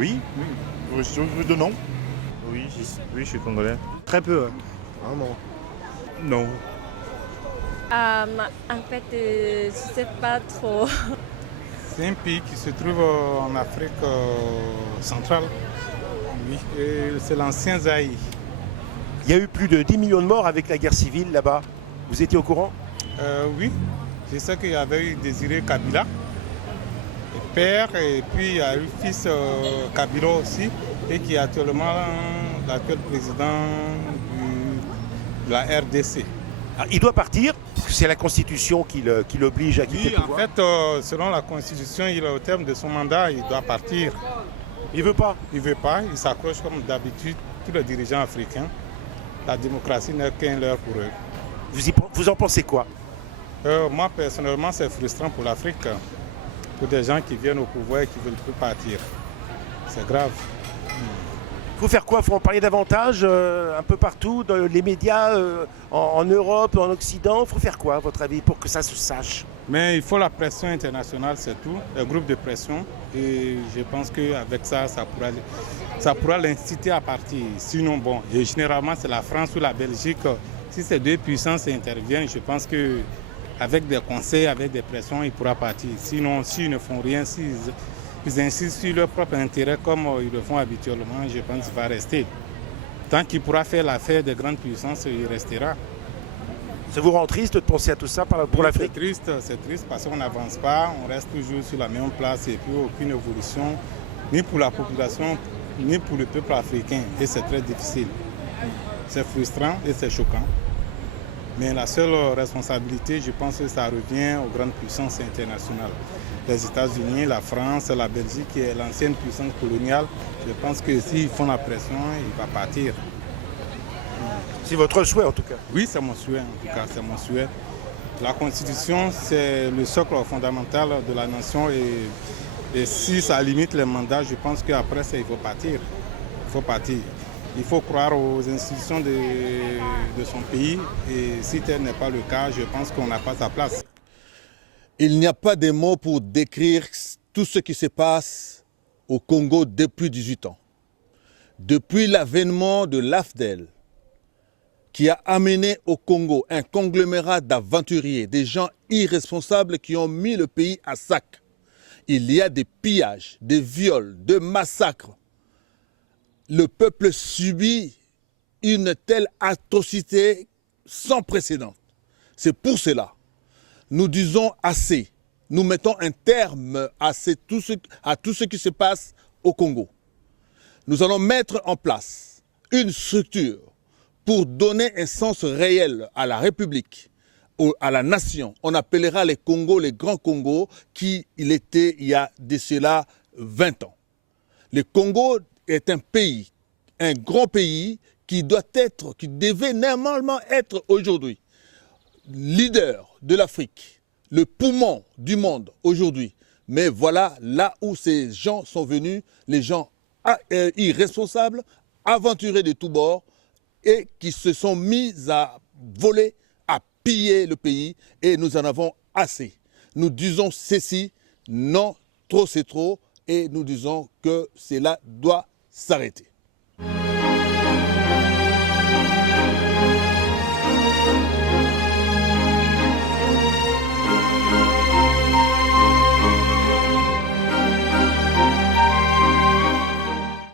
Oui, de non. Oui, je suis congolais. Très peu, vraiment. Non. En fait, je sais pas trop. C'est un pays qui se trouve en Afrique centrale. Oui, c'est l'ancien Zaïre. Il y a eu plus de 10 millions de morts avec la guerre civile là-bas. Vous étiez au courant? Oui, je sais qu'il y avait eu Désiré Kabila, le père, et puis il y a eu le fils Kabila aussi, et qui est actuellement l'actuel président de la RDC. Alors, il doit partir, parce que c'est la Constitution qui l'oblige à quitter Oui, le en pouvoir. fait, selon la Constitution, il est au terme de son mandat, il doit partir. Il veut pas. Il ne veut pas, il s'accroche comme d'habitude tous les dirigeants africains. La démocratie n'est qu'un leurre pour eux. Vous en pensez quoi? Moi, personnellement, c'est frustrant pour l'Afrique, pour des gens qui viennent au pouvoir et qui ne veulent plus partir. C'est grave. Il faut faire quoi? Il faut en parler davantage, un peu partout, dans les médias, en Europe, en Occident. Il faut faire quoi, à votre avis, pour que ça se sache? Mais il faut la pression internationale, c'est tout, un groupe de pression. Et je pense qu'avec ça, ça pourra l'inciter à partir. Sinon, bon, et généralement, c'est la France ou la Belgique. Si ces deux puissances interviennent, je pense qu'avec des conseils, avec des pressions, il pourra partir. Sinon, s'ils ne font rien, s'ils insistent sur leur propre intérêt comme ils le font habituellement, je pense qu'il va rester. Tant qu'il pourra faire l'affaire des grandes puissances, il restera. Ça vous rend triste de penser à tout ça pour l'Afrique? C'est triste parce qu'on n'avance pas, on reste toujours sur la même place et puis aucune évolution, ni pour la population, ni pour le peuple africain. Et c'est très difficile. C'est frustrant et c'est choquant. Mais la seule responsabilité, je pense que ça revient aux grandes puissances internationales. Les États-Unis, la France, la Belgique, qui est l'ancienne puissance coloniale. Je pense que s'ils font la pression, il va partir. C'est votre souhait en tout cas? Oui, c'est mon souhait, en tout cas, c'est mon souhait. La Constitution, c'est le socle fondamental de la nation et si ça limite les mandats, je pense qu'après ça, il faut partir. Il faut partir. Il faut croire aux institutions de son pays et si tel n'est pas le cas, je pense qu'on n'a pas sa place. Il n'y a pas de mots pour décrire tout ce qui se passe au Congo depuis 18 ans. Depuis l'avènement de l'AFDEL, qui a amené au Congo un conglomérat d'aventuriers, des gens irresponsables qui ont mis le pays à sac. Il y a des pillages, des viols, des massacres. Le peuple subit une telle atrocité sans précédent. C'est pour cela, nous disons assez. Nous mettons un terme à tout ce qui se passe au Congo. Nous allons mettre en place une structure pour donner un sens réel à la République, à la nation. On appellera les Congos les grands Congos qui il était il y a de cela 20 ans. Le Congo est un pays, un grand pays qui devait normalement être aujourd'hui leader de l'Afrique, le poumon du monde aujourd'hui. Mais voilà là où ces gens sont venus, les gens irresponsables, aventurés de tous bords, et qui se sont mis à voler, à piller le pays, et nous en avons assez. Nous disons ceci, non, trop c'est trop, et nous disons que cela doit s'arrêter.